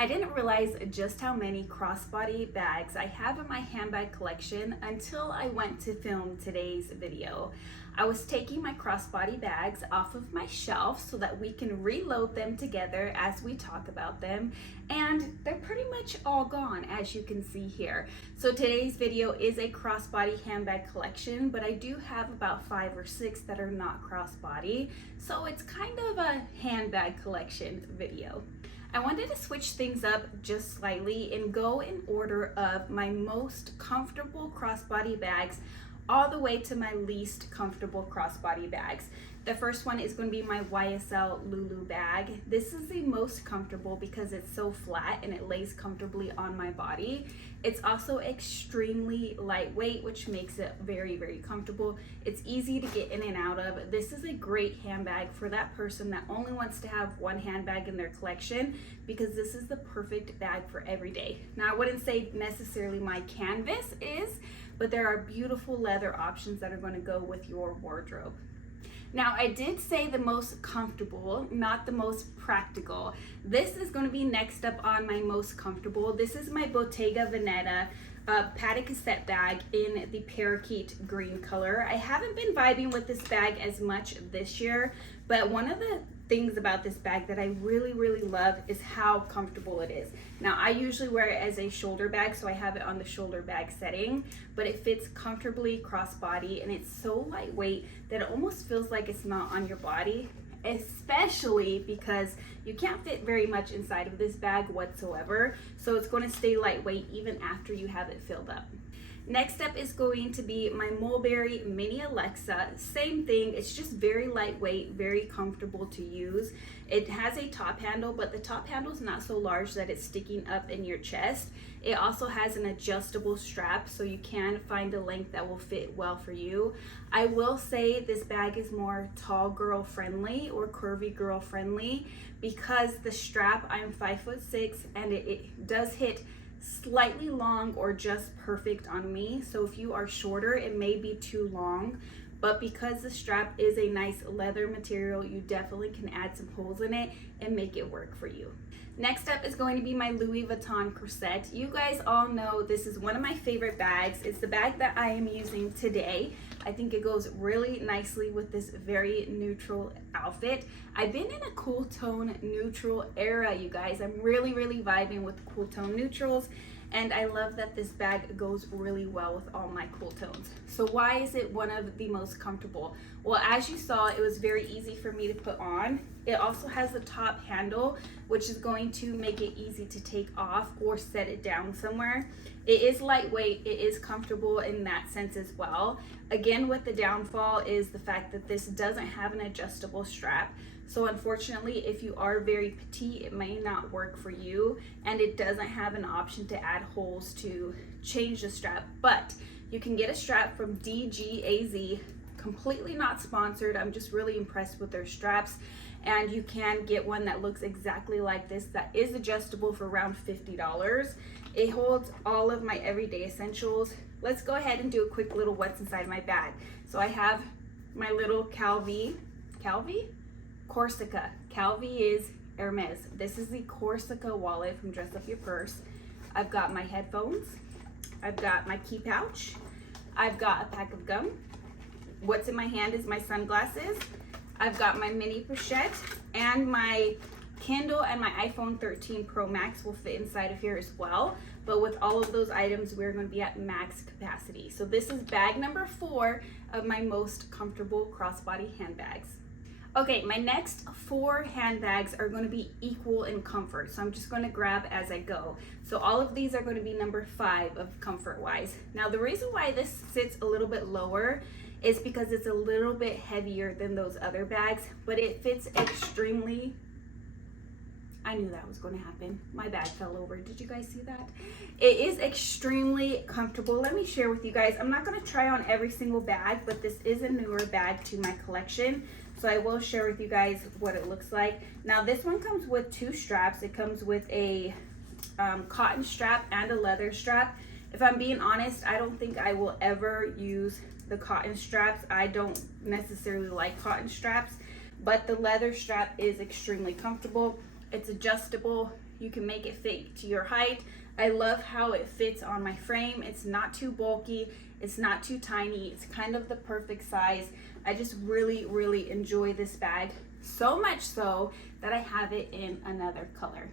I didn't realize just how many crossbody bags I have in my handbag collection until I went to film today's video. I was taking my crossbody bags off of my shelf so that we can reload them together as we talk about them, and they're pretty much all gone, as you can see here. So today's video is a crossbody handbag collection, but I do have about 5 or 6 that are not crossbody, so it's kind of a handbag collection video. I wanted to switch things up just slightly and go in order of my most comfortable crossbody bags all the way to my least comfortable crossbody bags. The first one is going to be my YSL Lulu bag. This is the most comfortable because it's so flat and it lays comfortably on my body. It's also extremely lightweight, which makes it very, very comfortable. It's easy to get in and out of. This is a great handbag for that person that only wants to have one handbag in their collection, because this is the perfect bag for every day. Now, I wouldn't say necessarily my canvas is, but there are beautiful leather options that are going to go with your wardrobe. Now, I did say the most comfortable, not the most practical. This is going to be next up on my most comfortable. This is my Bottega Veneta padded cassette bag in the parakeet green color. I haven't been vibing with this bag as much this year, but one of the things about this bag that I really, really love is how comfortable it is. Now, I usually wear it as a shoulder bag, so I have it on the shoulder bag setting, but it fits comfortably crossbody, and it's so lightweight that it almost feels like it's not on your body, especially because you can't fit very much inside of this bag whatsoever, so it's going to stay lightweight even after you have it filled up. Next up is going to be my Mulberry Mini Alexa. Same thing, it's just very lightweight, very comfortable to use. It has a top handle, but the top handle is not so large that it's sticking up in your chest. It also has an adjustable strap, so you can find a length that will fit well for you. I will say this bag is more tall girl friendly or curvy girl friendly, because the strap, I'm 5'6", and it does hit slightly long or just perfect on me. So if you are shorter, it may be too long, but because the strap is a nice leather material, you definitely can add some holes in it and make it work for you. Next up is going to be my Louis Vuitton corset. You guys all know this is one of my favorite bags. It's the bag that I am using today. I think it goes really nicely with this very neutral outfit. I've been in a cool tone neutral era, you guys. I'm really, really vibing with cool tone neutrals, and I love that this bag goes really well with all my cool tones. So why is it one of the most comfortable? Well, as you saw, it was very easy for me to put on. It also has the top handle, which is going to make it easy to take off or set it down somewhere. It is lightweight, it is comfortable in that sense as well. Again, with the downfall is the fact that this doesn't have an adjustable strap. So unfortunately, if you are very petite, it may not work for you, and it doesn't have an option to add holes to change the strap. But you can get a strap from DGAZ, completely not sponsored. I'm just really impressed with their straps. And you can get one that looks exactly like this that is adjustable for around $50. It holds all of my everyday essentials. Let's go ahead and do a quick little what's inside my bag. So I have my little Corsica. Calvi is Hermes. This is the Corsica wallet from Dress Up Your Purse. I've got my headphones. I've got my key pouch. I've got a pack of gum. What's in my hand is my sunglasses. I've got my mini pochette, and my Kindle and my iPhone 13 Pro Max will fit inside of here as well. But with all of those items, we're going to be at max capacity. So this is bag number 4 of my most comfortable crossbody handbags. Okay, my next 4 handbags are going to be equal in comfort, so I'm just going to grab as I go. So all of these are going to be number 5 of comfort wise. Now, the reason why this sits a little bit lower is because it's a little bit heavier than those other bags, but it fits extremely. I knew that was going to happen. My bag fell over. Did you guys see that? It is extremely comfortable. Let me share with you guys. I'm not going to try on every single bag, but this is a newer bag to my collection, so I will share with you guys what it looks like. Now, this one comes with 2 straps. It comes with a cotton strap and a leather strap. If I'm being honest, I don't think I will ever use the cotton straps. I don't necessarily like cotton straps, but the leather strap is extremely comfortable. It's adjustable. You can make it fit to your height. I love how it fits on my frame. It's not too bulky, it's not too tiny, it's kind of the perfect size. I just really enjoy this bag, so much so that I have it in another color.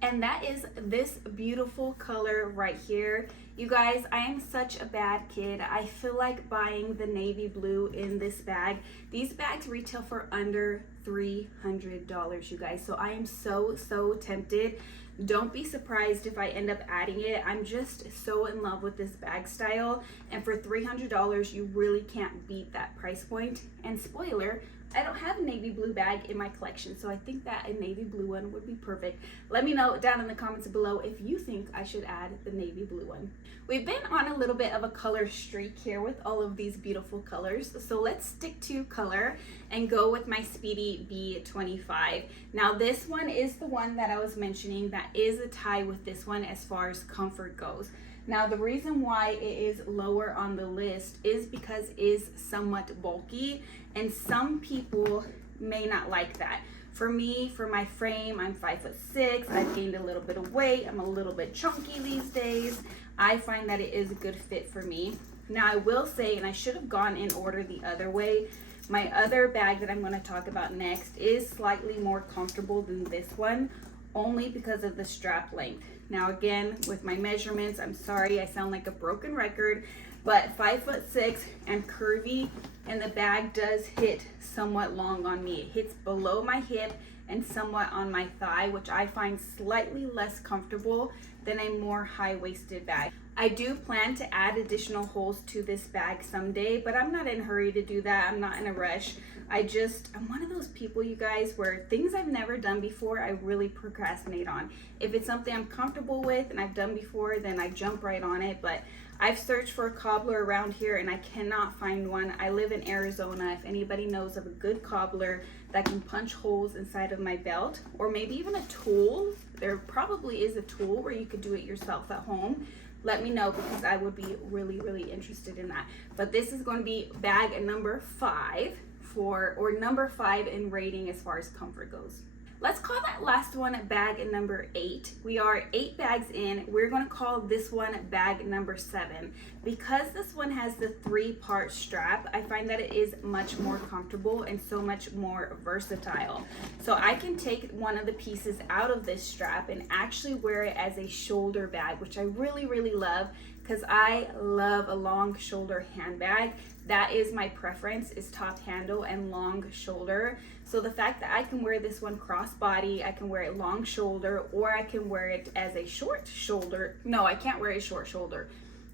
And that is this beautiful color right here. You guys, I am such a bad kid. I feel like buying the navy blue in this bag. These bags retail for under $300, you guys. So I am so tempted. Don't be surprised if I end up adding it. I'm just so in love with this bag style. And for $300, you really can't beat that price point. And spoiler, I don't have a navy blue bag in my collection, so I think that a navy blue one would be perfect. Let me know down in the comments below if you think I should add the navy blue one. We've been on a little bit of a color streak here with all of these beautiful colors, so let's stick to color and go with my Speedy B25. Now this one is the one that I was mentioning that is a tie with this one as far as comfort goes. Now the reason why it is lower on the list is because it is somewhat bulky, and some people may not like that. For me, for my frame, I'm 5'6", I've gained a little bit of weight, I'm a little bit chunky these days. I find that it is a good fit for me. Now I will say, and I should have gone in order the other way, my other bag that I'm going to talk about next is slightly more comfortable than this one, only because of the strap length. Now again, with my measurements, I'm sorry I sound like a broken record, but 5'6" and curvy, and the bag does hit somewhat long on me. It hits below my hip and somewhat on my thigh, which I find slightly less comfortable than a more high-waisted bag. I do plan to add additional holes to this bag someday, but I'm not in a hurry to do that. I'm not in a rush. I'm one of those people, you guys, where things I've never done before, I really procrastinate on. If it's something I'm comfortable with and I've done before, then I jump right on it. But I've searched for a cobbler around here and I cannot find one. I live in Arizona. If anybody knows of a good cobbler that can punch holes inside of my belt, or maybe even a tool, there probably is a tool where you could do it yourself at home. Let me know, because I would be really interested in that. But this is going to be bag number 5 or number 5 in rating as far as comfort goes. Let's call that last one bag number 8. We are 8 bags in. We're going to call this one bag number 7. Because this one has the 3-part strap, I find that it is much more comfortable and so much more versatile. So I can take one of the pieces out of this strap and actually wear it as a shoulder bag, which I really love, because I love a long shoulder handbag. That is my preference, is top handle and long shoulder. So the fact that I can wear this one crossbody, I can wear it long shoulder, or I can wear it as a short shoulder. No, I can't wear a short shoulder.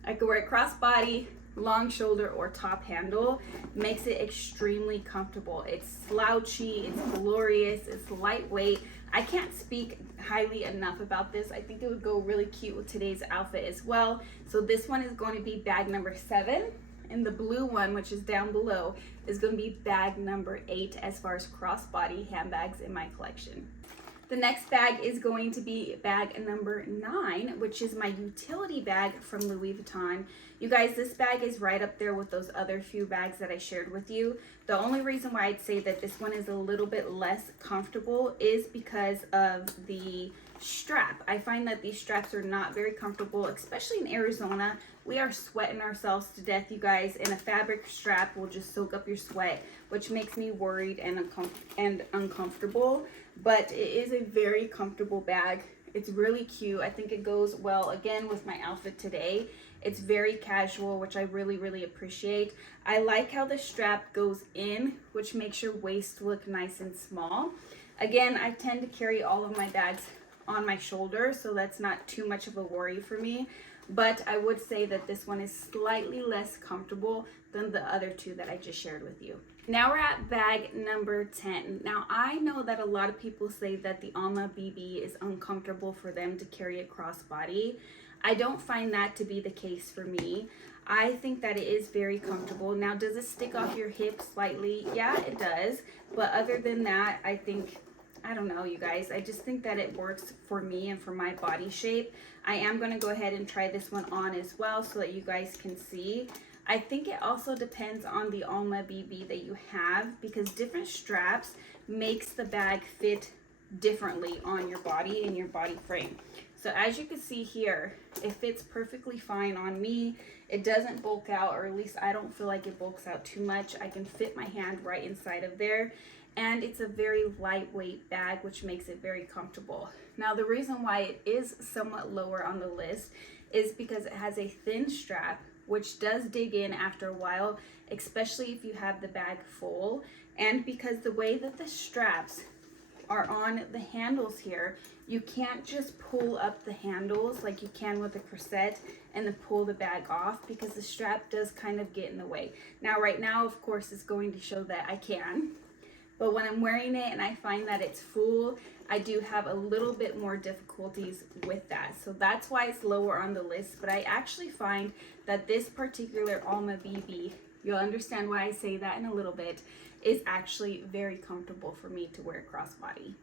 I could wear it crossbody, long shoulder, or top handle. Makes it extremely comfortable. It's slouchy, it's glorious, it's lightweight. I can't speak highly enough about this. I think it would go really cute with today's outfit as well. So this one is going to be bag number 7. And the blue one, which is down below, is going to be bag number 8 as far as crossbody handbags in my collection. The next bag is going to be bag number 9, which is my utility bag from Louis Vuitton. You guys, this bag is right up there with those other few bags that I shared with you. The only reason why I'd say that this one is a little bit less comfortable is because of the strap. I find that these straps are not very comfortable, especially in Arizona. We are sweating ourselves to death, you guys, and a fabric strap will just soak up your sweat, which makes me worried and uncomfortable. But it is a very comfortable bag. It's really cute. I think it goes well, again, with my outfit today. It's very casual, which I really appreciate. I like how the strap goes in, which makes your waist look nice and small. Again, I tend to carry all of my bags on my shoulder, so that's not too much of a worry for me. But I would say that this one is slightly less comfortable than the other 2 that I just shared with you. Now we're at bag number 10. Now I know that a lot of people say that the Alma BB is uncomfortable for them to carry a crossbody. I don't find that to be the case for me. I think that it is very comfortable. Now, does it stick off your hip slightly? Yeah, it does. But other than that, I don't know, you guys. I just think that it works for me and for my body shape. I am going to go ahead and try this one on as well so that you guys can see. I think it also depends on the Alma BB that you have, because different straps makes the bag fit differently on your body and your body frame. So as you can see here, it fits perfectly fine on me. It doesn't bulk out, or at least I don't feel like it bulks out too much. I can fit my hand right inside of there. And it's a very lightweight bag, which makes it very comfortable. Now, the reason why it is somewhat lower on the list is because it has a thin strap, which does dig in after a while, especially if you have the bag full. And because the way that the straps are on the handles here, you can't just pull up the handles like you can with a corset and then pull the bag off, because the strap does kind of get in the way. Now, right now, of course, it's going to show that I can. But when I'm wearing it and I find that it's full, I do have a little bit more difficulties with that. So that's why it's lower on the list. But I actually find that this particular Alma BB, you'll understand why I say that in a little bit, is actually very comfortable for me to wear crossbody.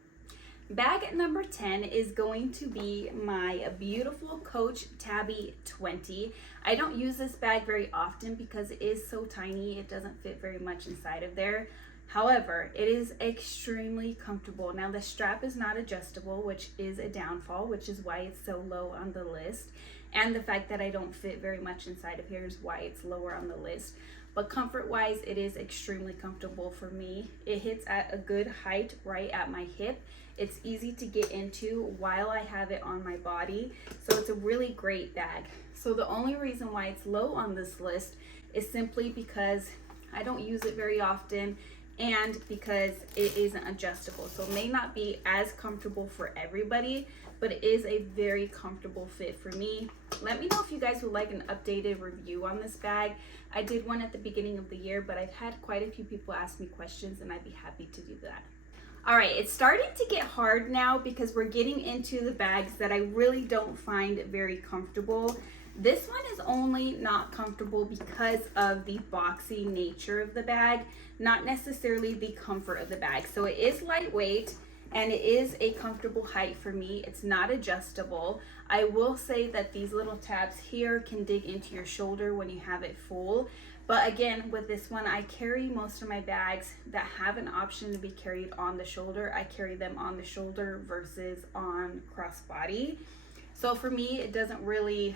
Bag number 10 is going to be my beautiful Coach Tabby 20. I don't use this bag very often because it is so tiny. It doesn't fit very much inside of there. However, it is extremely comfortable. Now, the strap is not adjustable, which is a downfall, which is why it's so low on the list. And the fact that I don't fit very much inside of here is why it's lower on the list. But comfort-wise, it is extremely comfortable for me. It hits at a good height right at my hip. It's easy to get into while I have it on my body. So it's a really great bag. So the only reason why it's low on this list is simply because I don't use it very often, and because it isn't adjustable. So it may not be as comfortable for everybody, but it is a very comfortable fit for me. Let me know if you guys would like an updated review on this bag. I did one at the beginning of the year, but I've had quite a few people ask me questions, and I'd be happy to do that. All right, it's starting to get hard now because we're getting into the bags that I really don't find very comfortable. This one is only not comfortable because of the boxy nature of the bag, not necessarily the comfort of the bag. So it is lightweight and it is a comfortable height for me. It's not adjustable. I will say that these little tabs here can dig into your shoulder when you have it full. But again, with this one, I carry most of my bags that have an option to be carried on the shoulder. I carry them on the shoulder versus on crossbody. So for me, it doesn't really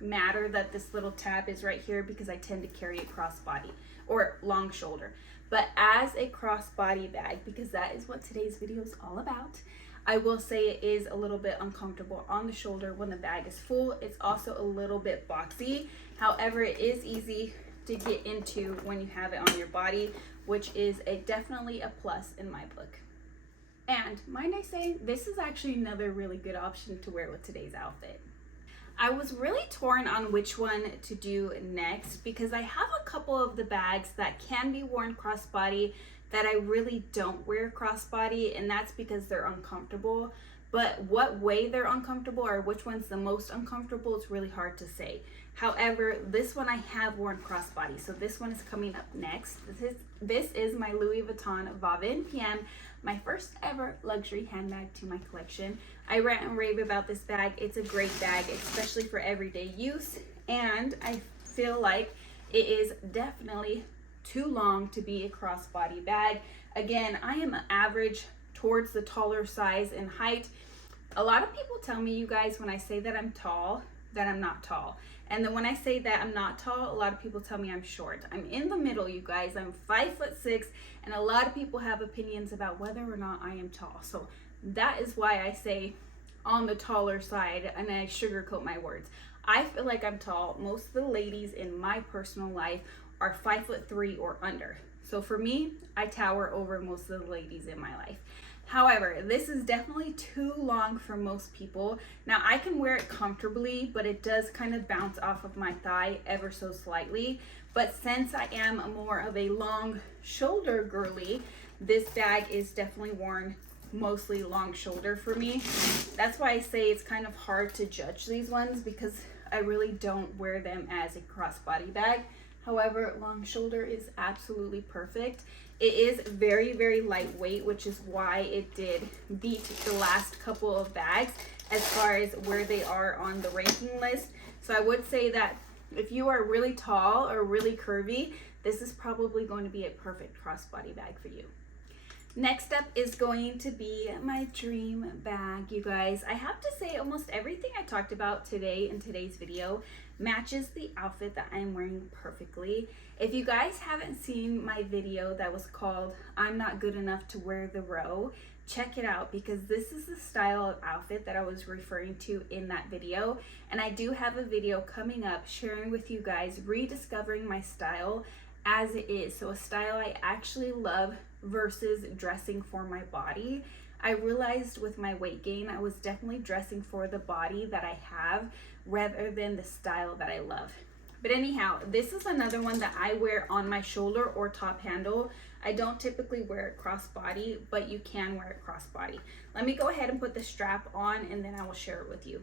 matter that this little tab is right here because I tend to carry it crossbody or long shoulder. But as a crossbody bag, because that is what today's video is all about, I will say it is a little bit uncomfortable on the shoulder when the bag is full. It's also a little bit boxy. However, it is easy to get into when you have it on your body, which is definitely a plus in my book. And mind I say, this is actually another really good option to wear with today's outfit. I was really torn on which one to do next because I have a couple of the bags that can be worn crossbody that I really don't wear crossbody, and that's because they're uncomfortable. But what way they're uncomfortable or which one's the most uncomfortable, it's really hard to say. However, this one I have worn crossbody, so this one is coming up next. This is my Louis Vuitton VAVIN PM, my first ever luxury handbag to my collection. I rant and rave about this bag. It's a great bag, especially for everyday use, and I feel like it is definitely too long to be a crossbody bag. Again, I am average towards the taller size and height. A lot of people tell me, you guys, when I say that I'm tall, that I'm not tall. And then when I say that I'm not tall, a lot of people tell me I'm short. I'm in the middle, you guys. I'm 5'6", and a lot of people have opinions about whether or not I am tall. So that is why I say on the taller side, and I sugarcoat my words. I feel like I'm tall. Most of the ladies in my personal life are 5'3" or under. So for me, I tower over most of the ladies in my life. However, this is definitely too long for most people. Now, I can wear it comfortably, but it does kind of bounce off of my thigh ever so slightly. But since I am more of a long shoulder girly, this bag is definitely worn mostly long shoulder for me. That's why I say it's kind of hard to judge these ones because I really don't wear them as a crossbody bag. However, long shoulder is absolutely perfect. It is very, very lightweight, which is why it did beat the last couple of bags as far as where they are on the ranking list. So I would say that if you are really tall or really curvy, this is probably going to be a perfect crossbody bag for you. Next up is going to be my dream bag, you guys. I have to say almost everything I talked about today in today's video matches the outfit that I'm wearing perfectly. If you guys haven't seen my video that was called I'm Not Good Enough to Wear the Row, check it out because this is the style of outfit that I was referring to in that video. And I do have a video coming up sharing with you guys rediscovering my style as it is. So a style I actually love versus dressing for my body. I realized with my weight gain, I was definitely dressing for the body that I have rather than the style that I love. But anyhow, this is another one that I wear on my shoulder or top handle. I don't typically wear it crossbody, but you can wear it crossbody. Let me go ahead and put the strap on and then I will share it with you.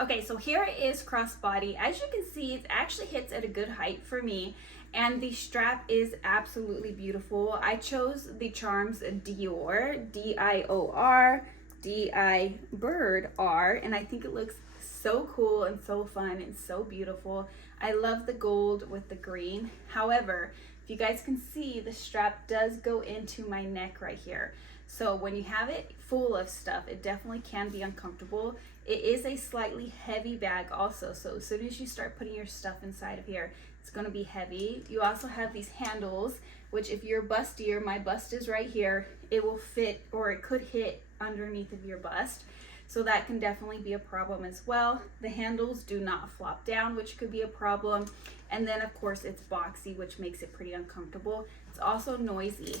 Okay, so here it is crossbody. As you can see, it actually hits at a good height for me. And the strap is absolutely beautiful. I chose the charms Dior, D-I-O-R, D-I bird R, and I think it looks so cool and so fun and so beautiful. I love the gold with the green. However, if you guys can see, the strap does go into my neck right here. So when you have it full of stuff, it definitely can be uncomfortable. It is a slightly heavy bag also, so as soon as you start putting your stuff inside of here, it's going to be heavy. You also have these handles, which if you're bustier, my bust is right here, it will fit, or it could hit underneath of your bust. So that can definitely be a problem as well. The handles do not flop down, which could be a problem. And then of course it's boxy, which makes it pretty uncomfortable. It's also noisy.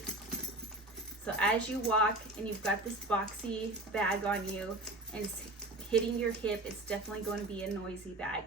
So as you walk and you've got this boxy bag on you and it's hitting your hip, it's definitely going to be a noisy bag.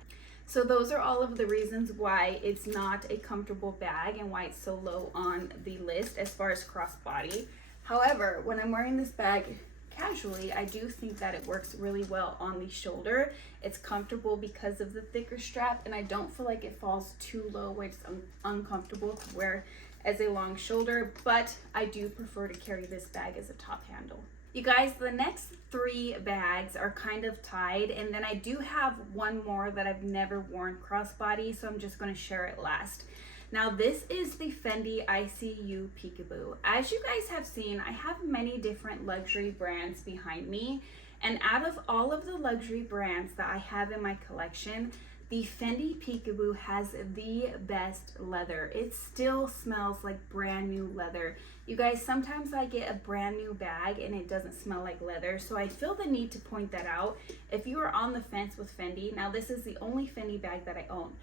So those are all of the reasons why it's not a comfortable bag and why it's so low on the list as far as crossbody. However, when I'm wearing this bag casually, I do think that it works really well on the shoulder. It's comfortable because of the thicker strap, and I don't feel like it falls too low where it's uncomfortable to wear as a long shoulder, but I do prefer to carry this bag as a top handle. You guys, the next 3 bags are kind of tied, and then I do have one more that I've never worn crossbody, so I'm just going to share it last. Now this is the Fendi ICU Peekaboo. As you guys have seen, I have many different luxury brands behind me, and out of all of the luxury brands that I have in my collection, the Fendi Peekaboo has the best leather. It still smells like brand new leather. You guys, sometimes I get a brand new bag and it doesn't smell like leather, so I feel the need to point that out. If you are on the fence with Fendi, now this is the only Fendi bag that I own,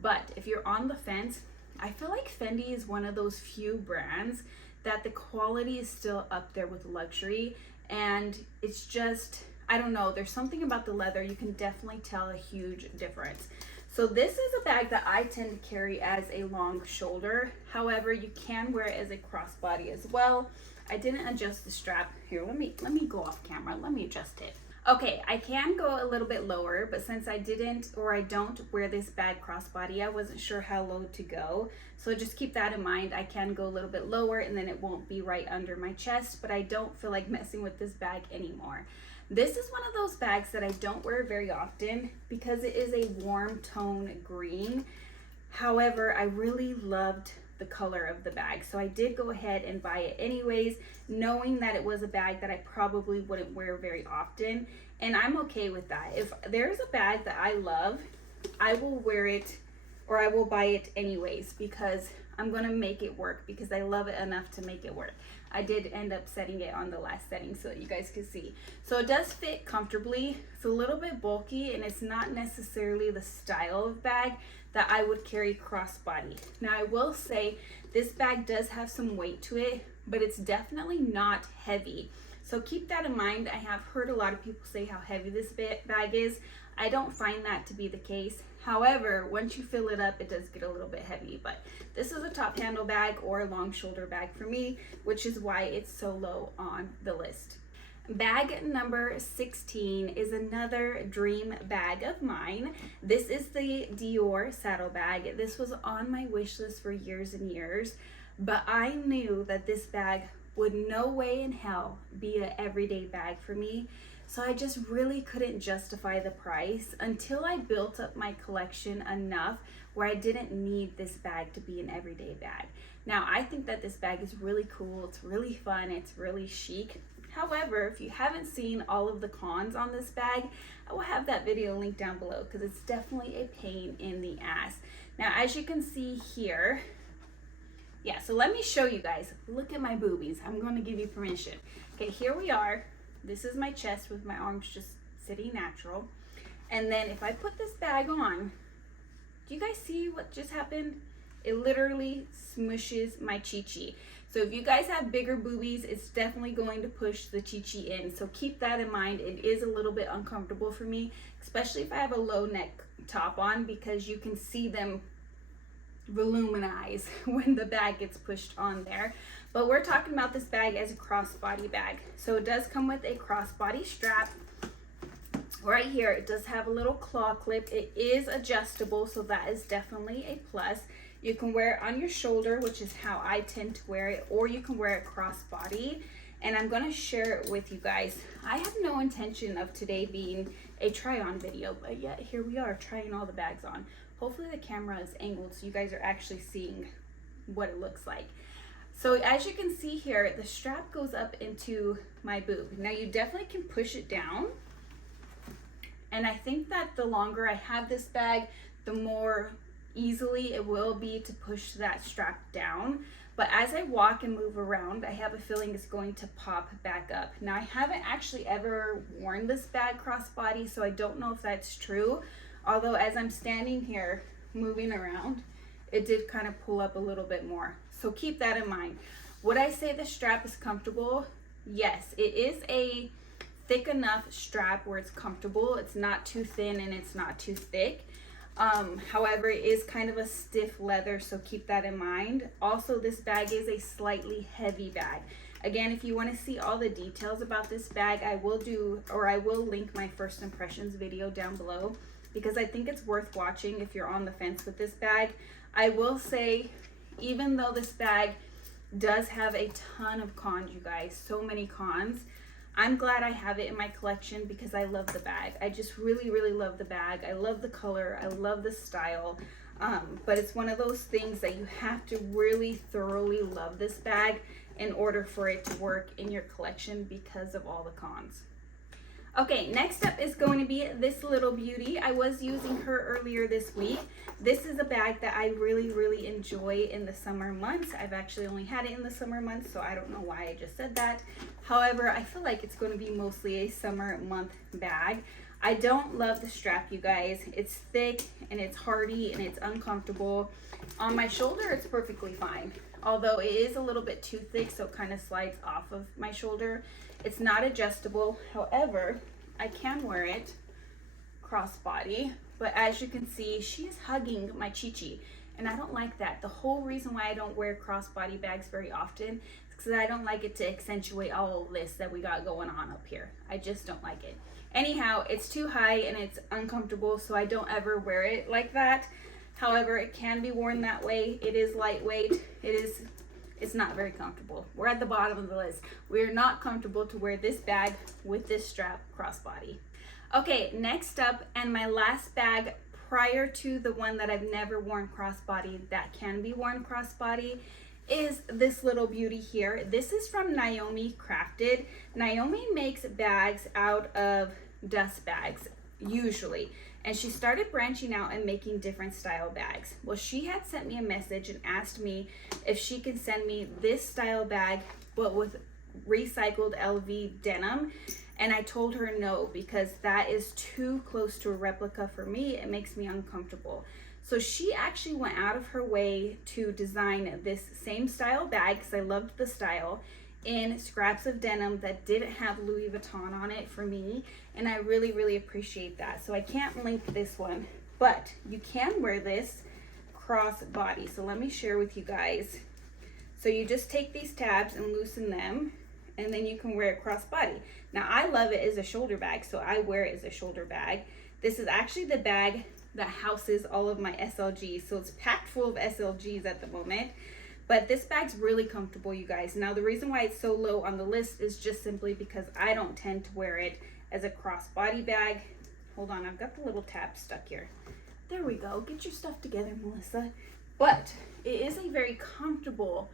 but if you're on the fence, I feel like Fendi is one of those few brands that the quality is still up there with luxury, and it's just, I don't know, there's something about the leather, you can definitely tell a huge difference. So this is a bag that I tend to carry as a long shoulder. However, you can wear it as a crossbody as well. I didn't adjust the strap. Here, let me go off camera. Let me adjust it. Okay, I can go a little bit lower, but since I don't wear this bag crossbody, I wasn't sure how low to go. So just keep that in mind. I can go a little bit lower and then it won't be right under my chest, but I don't feel like messing with this bag anymore. This is one of those bags that I don't wear very often because it is a warm tone green. However, I really loved the color of the bag, so I did go ahead and buy it anyways, knowing that it was a bag that I probably wouldn't wear very often, and I'm okay with that. If there's a bag that I love, I will wear it, or I will buy it anyways, because I'm gonna make it work, because I love it enough to make it work. I did end up setting it on the last setting so that you guys could see. So it does fit comfortably. It's a little bit bulky, and it's not necessarily the style of bag that I would carry crossbody. Now I will say this bag does have some weight to it, but it's definitely not heavy. So keep that in mind. I have heard a lot of people say how heavy this bag is. I don't find that to be the case. However, once you fill it up, it does get a little bit heavy, but this is a top handle bag or a long shoulder bag for me, which is why it's so low on the list. Bag number 16 is another dream bag of mine. This is the Dior saddle bag. This was on my wish list for years and years, but I knew that this bag would no way in hell be an everyday bag for me. So I just really couldn't justify the price until I built up my collection enough where I didn't need this bag to be an everyday bag. Now I think that this bag is really cool, it's really fun, it's really chic. However, if you haven't seen all of the cons on this bag, I will have that video linked down below because it's definitely a pain in the ass. Now, as you can see here, yeah, so let me show you guys. Look at my boobies. I'm going to give you permission. Okay, here we are. This is my chest with my arms just sitting natural. And then if I put this bag on, do you guys see what just happened? It literally smushes my chi-chi. So if you guys have bigger boobies, it's definitely going to push the chi-chi in. So keep that in mind. It is a little bit uncomfortable for me, especially if I have a low neck top on, because you can see them voluminize when the bag gets pushed on there. But we're talking about this bag as a crossbody bag. So it does come with a crossbody strap. Right here, it does have a little claw clip. It is adjustable, so that is definitely a plus. You can wear it on your shoulder, which is how I tend to wear it, or you can wear it crossbody. And I'm going to share it with you guys. I have no intention of today being a try-on video, but yet here we are trying all the bags on. Hopefully the camera is angled so you guys are actually seeing what it looks like. So as you can see here, the strap goes up into my boob. Now you definitely can push it down. And I think that the longer I have this bag, the more easily it will be to push that strap down. But as I walk and move around, I have a feeling it's going to pop back up. Now I haven't actually ever worn this bag crossbody, so I don't know if that's true. Although as I'm standing here moving around, it did kind of pull up a little bit more. So keep that in mind. Would I say the strap is comfortable? Yes, it is a thick enough strap where it's comfortable. It's not too thin and it's not too thick. However, it is kind of a stiff leather, so keep that in mind. Also, this bag is a slightly heavy bag. Again, if you want to see all the details about this bag, I will link my first impressions video down below, because I think it's worth watching if you're on the fence with this bag. I will say, even though this bag does have a ton of cons, you guys, so many cons, I'm glad I have it in my collection because I love the bag. I just really, really love the bag. I love the color. I love the style. But it's one of those things that you have to really thoroughly love this bag in order for it to work in your collection because of all the cons. Okay, next up is going to be this little beauty. I was using her earlier this week. This is a bag that I really, really enjoy in the summer months. I've actually only had it in the summer months, so I don't know why I just said that. However, I feel like it's going to be mostly a summer month bag. I don't love the strap, you guys. It's thick and it's hardy and it's uncomfortable. On my shoulder, it's perfectly fine. Although it is a little bit too thick, so it kind of slides off of my shoulder. It's not adjustable. However, I can wear it crossbody, but as you can see, she's hugging my chi-chi, and I don't like that. The whole reason why I don't wear crossbody bags very often is because I don't like it to accentuate all of this that we got going on up here. I just don't like it. Anyhow, it's too high and it's uncomfortable, so I don't ever wear it like that. However, it can be worn that way. It is lightweight. It's not very comfortable. We're at the bottom of the list. We're not comfortable to wear this bag with this strap crossbody. Okay, next up, and my last bag prior to the one that I've never worn crossbody that can be worn crossbody is this little beauty here. This is from Naomi Crafted. Naomi makes bags out of dust bags, usually. And she started branching out and making different style bags. Well, she had sent me a message and asked me if she could send me this style bag, but with recycled LV denim. And I told her no, because that is too close to a replica for me. It makes me uncomfortable. So she actually went out of her way to design this same style bag, because I loved the style, in scraps of denim that didn't have Louis Vuitton on it for me, and I really, really appreciate that. So I can't link this one, but you can wear this crossbody. So let me share with you guys. So you just take these tabs and loosen them, and then you can wear it crossbody. Now I love it as a shoulder bag, so I wear it as a shoulder bag. This is actually the bag that houses all of my SLGs, so it's packed full of SLGs at the moment. But this bag's really comfortable, you guys. Now, the reason why it's so low on the list is just simply because I don't tend to wear it as a crossbody bag. Hold on, I've got the little tab stuck here. There we go. Get your stuff together, Melissa. But it is a very comfortable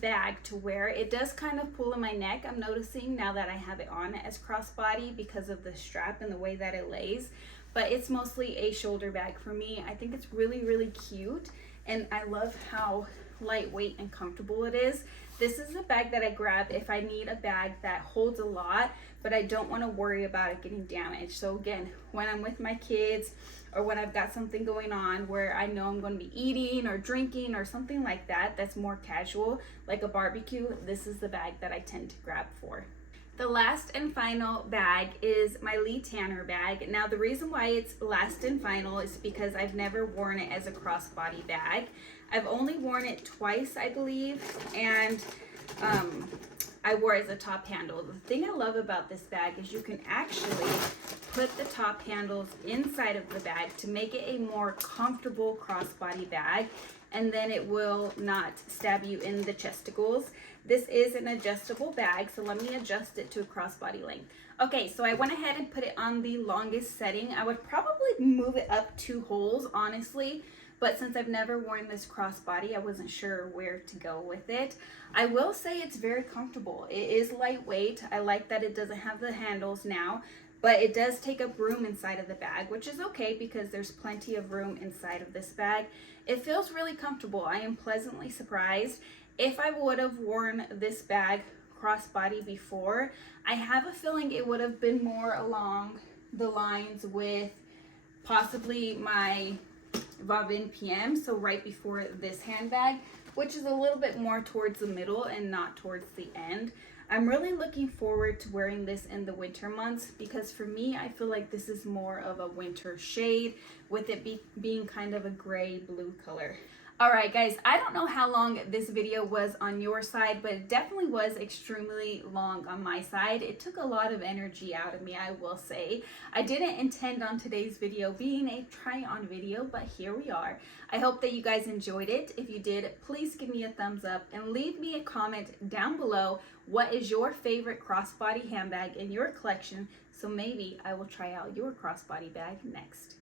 bag to wear. It does kind of pull in my neck, I'm noticing now that I have it on as crossbody because of the strap and the way that it lays. But it's mostly a shoulder bag for me. I think it's really, really cute, and I love how lightweight and comfortable it is. This is a bag that I grab if I need a bag that holds a lot, but I don't want to worry about it getting damaged. So again, when I'm with my kids or when I've got something going on where I know I'm going to be eating or drinking or something like that, that's more casual, like a barbecue, this is the bag that I tend to grab for. The last and final bag is my Lee Tanner bag. Now the reason why it's last and final is because I've never worn it as a crossbody bag. I've only worn it twice, I believe, and I wore it as a top handle. The thing I love about this bag is you can actually put the top handles inside of the bag to make it a more comfortable crossbody bag, and then it will not stab you in the chesticles. This is an adjustable bag, so let me adjust it to a crossbody length. Okay, so I went ahead and put it on the longest setting. I would probably move it up 2 holes, honestly, but since I've never worn this crossbody, I wasn't sure where to go with it. I will say it's very comfortable. It is lightweight. I like that it doesn't have the handles now, but it does take up room inside of the bag, which is okay because there's plenty of room inside of this bag. It feels really comfortable. I am pleasantly surprised. If I would have worn this bag crossbody before, I have a feeling it would have been more along the lines with possibly my VAVIN PM, so right before this handbag, which is a little bit more towards the middle and not towards the end. I'm really looking forward to wearing this in the winter months because for me, I feel like this is more of a winter shade with it being kind of a gray blue color. All right, guys, I don't know how long this video was on your side, but it definitely was extremely long on my side. It took a lot of energy out of me, I will say. I didn't intend on today's video being a try-on video, but here we are. I hope that you guys enjoyed it. If you did, please give me a thumbs up and leave me a comment down below. What is your favorite crossbody handbag in your collection? So maybe I will try out your crossbody bag next.